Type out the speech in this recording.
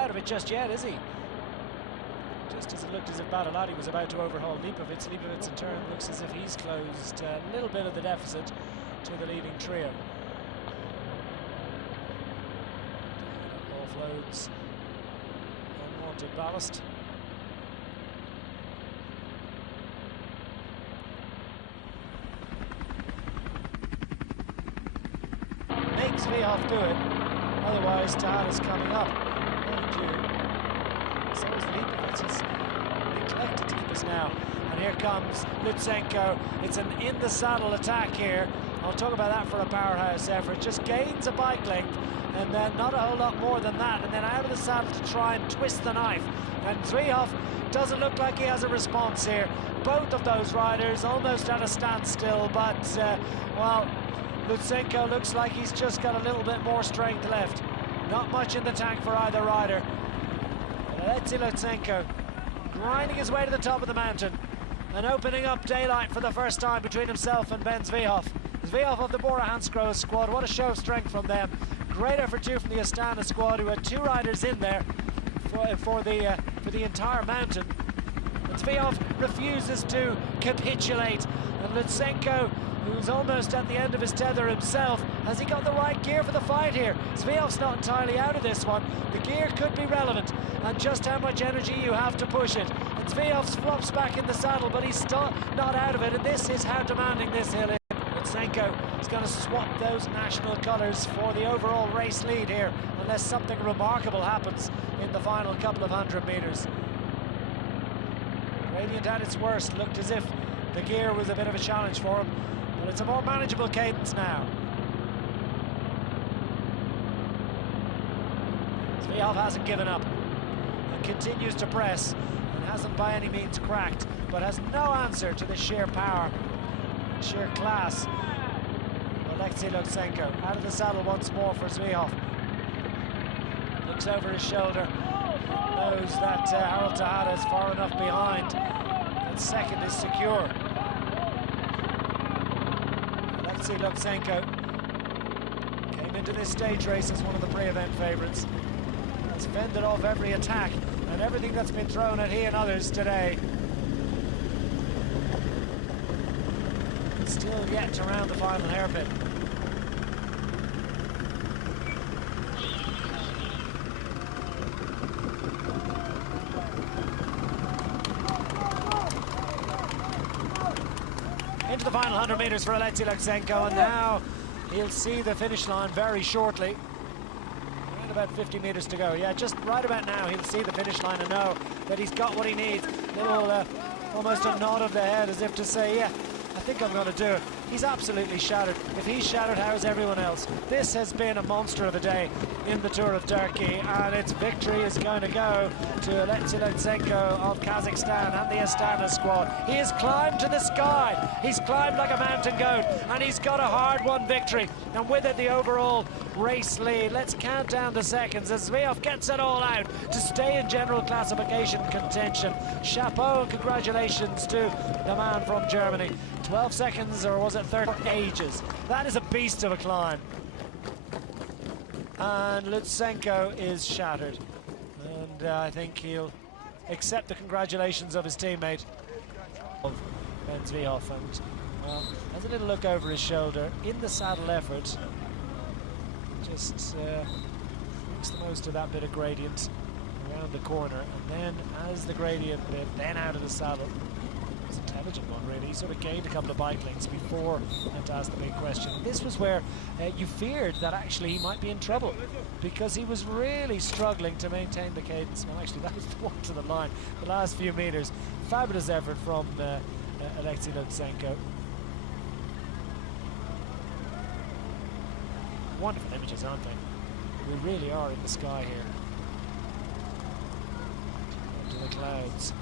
out of it just yet, is he? Just as it looked as if Badalati was about to overhaul Lipovic, Lipovic in turn looks as if he's closed a little bit of the deficit to the leading trio. Offloads unwanted ballast. Makes Vihov do it, otherwise Tejada's coming up. Mind you, so is Lipovic. He's neglected to keep us now. And here comes Lutsenko. It's an in-the-saddle attack here. I'll talk about that for a powerhouse effort. Just gains a bike length, and then not a whole lot more than that, and then out of the saddle to try and twist the knife. And Zvihov doesn't look like he has a response here. Both of those riders almost at a standstill, but, well, Lutsenko looks like he's just got a little bit more strength left. Not much in the tank for either rider. Alexey Lutsenko grinding his way to the top of the mountain and opening up daylight for the first time between himself and Ben Zvihov. Zvihov of the Bora Hansgrohe squad, what a show of strength from them. Great effort too from the Astana squad, who had two riders in there for the entire mountain. But Zvihov refuses to capitulate, and Lutsenko, who's almost at the end of his tether himself, has he got the right gear for the fight here? Zvihov's not entirely out of this one. The gear could be relevant, and just how much energy you have to push it. And Zvihov flops back in the saddle, but he's still not out of it, and this is how demanding this hill is. Lutsenko is going to swap those national colours for the overall race lead here, unless something remarkable happens in the final couple of 100 metres. Gradient at its worst looked as if the gear was a bit of a challenge for him, but it's a more manageable cadence now. Zvihov hasn't given up and continues to press, and hasn't by any means cracked, but has no answer to the sheer power and sheer class of Alexey Lutsenko. Out of the saddle once more for Zvihov. Looks over his shoulder, knows that Harold Tejada is far enough behind that second is secure. Alexey Lutsenko came into this stage race as one of the pre-event favourites. Has fended off every attack and everything that's been thrown at he and others today. Still yet to round the final hairpin. Into the final 100 metres for Alexey Lutsenko, and now he'll see the finish line very shortly. Around about 50 metres to go. Yeah, just right about now he'll see the finish line and know that he's got what he needs. Little, almost a nod of the head as if to say, yeah, I think I'm going to do it. He's absolutely shattered. If he's shattered, how's everyone else? This has been a monster of a day in the Tour of Turkey, and its victory is going to go to Alexey Lutsenko of Kazakhstan and the Astana squad. He has climbed to the sky. He's climbed like a mountain goat, and he's got a hard-won victory. And with it, the overall race lead. Let's count down the seconds as Zvihov gets it all out to stay in general classification contention. Chapeau and congratulations to the man from Germany. 12 seconds, or was it 30? Ages. That is a beast of a climb. And Lutsenko is shattered. And I think he'll accept the congratulations of his teammate, of Ben Zvihov, and has a little look over his shoulder in the saddle effort. Just makes the most of that bit of gradient around the corner, and then as the gradient bit, then out of the saddle. It's an intelligent one, really. He sort of gained a couple of bike lengths before he had to ask the big question. This was where you feared that actually he might be in trouble, because he was really struggling to maintain the cadence. Well, actually, that was the one to the line, the last few meters. Fabulous effort from Alexey Lutsenko. Wonderful images, aren't they? We really are in the sky here. Up to the clouds.